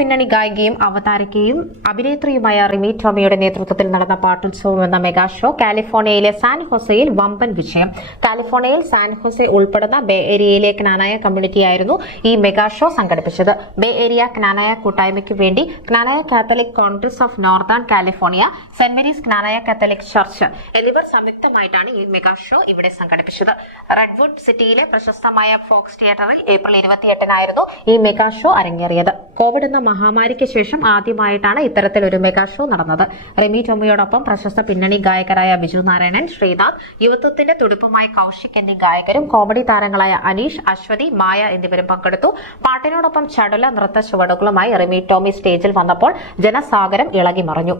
പിന്നണി ഗായികയും അവതാരകയും അഭിനേത്രിയുമായ റിമി ടോമിയുടെ നേതൃത്വത്തിൽ നടന്ന പാട്ടുത്സവം എന്ന മെഗാ ഷോ കാലിഫോർണിയയിലെ സാൻ ഹോസയിൽ വമ്പൻ വിജയം. കാലിഫോർണിയയിൽ സാൻ ഹോസെ ഉൾപ്പെടുന്ന ബേ ഏരിയയിലെ ക്നാനായ കമ്മ്യൂണിറ്റിയായിരുന്നു ഈ മെഗാ ഷോ സംഘടിപ്പിച്ചത്. ബേ ഏരിയ ക്നാനായ കൂട്ടായ്മയ്ക്ക് വേണ്ടി Knanaya Catholic Congress of northern California, saint Mary's Knanaya Catholic church എന്നിവർ സംയുക്തമായിട്ടാണ് ഈ മെഗാ ഷോ ഇവിടെ സംഘടിപ്പിച്ചത്. റെഡ്വുഡ് സിറ്റിയിലെ പ്രശസ്തമായ ഫോക്സ് തിയേറ്ററിൽ ഏപ്രിൽ 28-നായിരുന്നു ഈ മെഗാ ഷോ അരങ്ങേറിയത്. കോവിഡ് എന്ന മഹാമാരിക്ക് ശേഷം ആദ്യമായിട്ടാണ് ഇത്തരത്തിലൊരു മെഗാ ഷോ നടന്നത്. റിമി ടോമിയോടൊപ്പം പ്രശസ്ത പിന്നണി ഗായകരായ ബിജു നാരായണൻ, ശ്രീനാഥ്, യുവത്വത്തിന്റെ തുടിപ്പുമായ കൌശിക് എന്നീ ഗായകരും കോമഡി താരങ്ങളായ അനീഷ്, അശ്വതി, മായ എന്നിവരും പങ്കെടുത്തു. പാട്ടിനോടൊപ്പം ചടുല നൃത്ത ചുവടുകളുമായി റിമി ടോമി സ്റ്റേജിൽ വന്നപ്പോൾ ജനസാഗരം ഇളകി മറിഞ്ഞു.